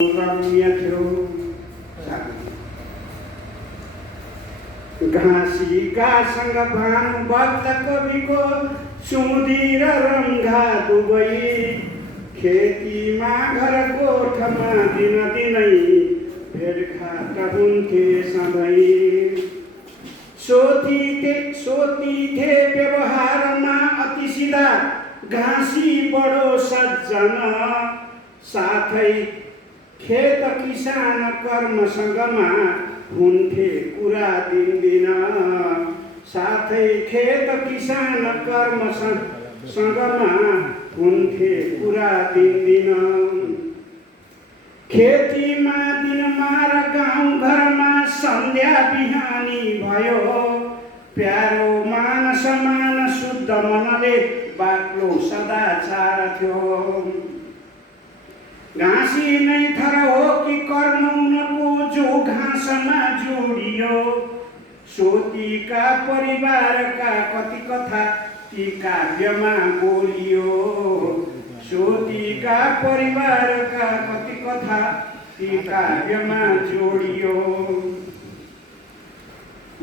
रम्य थियो घाँसीकासँग भानुभक्त कविको सुमुदी र रङ्गा दुवै खेतीमा घर गोठमा दिनदिनै भेटघाट हुन्थे सधैँ। सोतिथे व्यवहारमा अति सिधा घाँसी बडो सज्जन साथै खेत किसान कर्मसँगमा हुन्थे कुरा दिनदिन। साथै खेत किसान कर्मसँगमा हुन्थे कुरा दिनदिन। खेतीमा दिनमा र गाउँघरमा सन्ध्या बिहानी भयो प्यारो मान समान शुद्ध मनले बाक्लो सदाचार थियो। घाँसी नै थर हो कि कर्म उनको जो घाँसमा जोडियो सोतीका परिवारका कति कथा ती काव्यमा बोलियो। सोतीका परिवारका कति कथा ती काव्यमा जोडियो।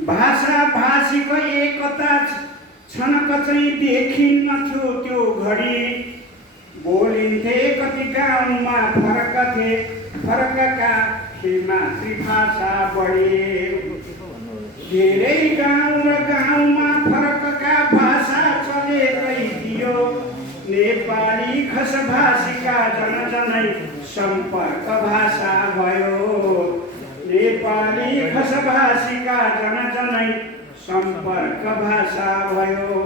भाषा भाषीको एकता क्षणक चाहिँ देखिन्न थियो त्यो घडी। बोलिन्थे कति गाउँमा फरकका थिए मातृभाषा बढी। धेरै गाउँ र गाउँमा फरकका भाषा चलेकै थियो। नेपाली खसभाषीका जनजनै सम्पर्क भाषा भयो। नेपाली खसभाषीका जनजनै सम्पर्क भाषा भयो।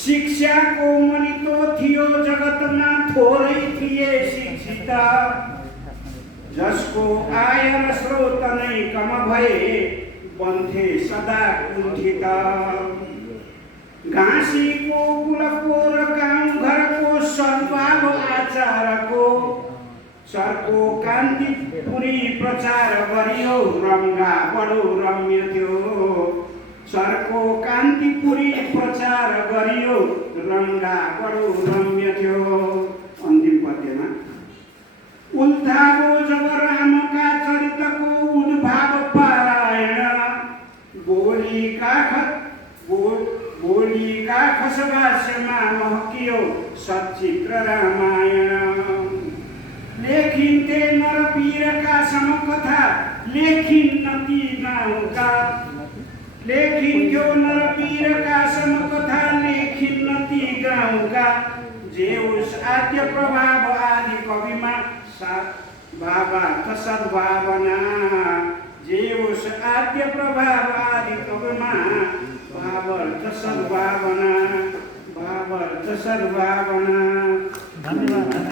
शिक्षाको मनितो थियो जगतमा थोरै थिए शिक्षित जसको आय र स्रोत नै कम भए बन्थे सदा कुण्ठित। घाँसीको कुलको र गाउँघरको सद्भाव आचारको सरको कान्तिपुरी प्रचार गरियो रङ्गा बडो रम्य थियो। सरको कान्तिपुरी प्रचार गरियो रङ्गा बडो रम्य थियो। अन्तिम पद्यमा उल्थागो जब रामका चरितको उद्भाव पारायण बोलीका खसभाष्यमा महकियो सचित्र रामायण। लेखिन्थे नरवीरका समकथा लेखिन्न ती गाउँका। लेखिन्थ्यो नरवीरका समकथा लेखिन्न ती गाउँका। जे उस आद्य प्रभाव आदि कविमा भावार्थ सद्भावना। जे उस आद्य प्रभाव आदि कविमा भावार्थ सद्भावना। धन्यवाद।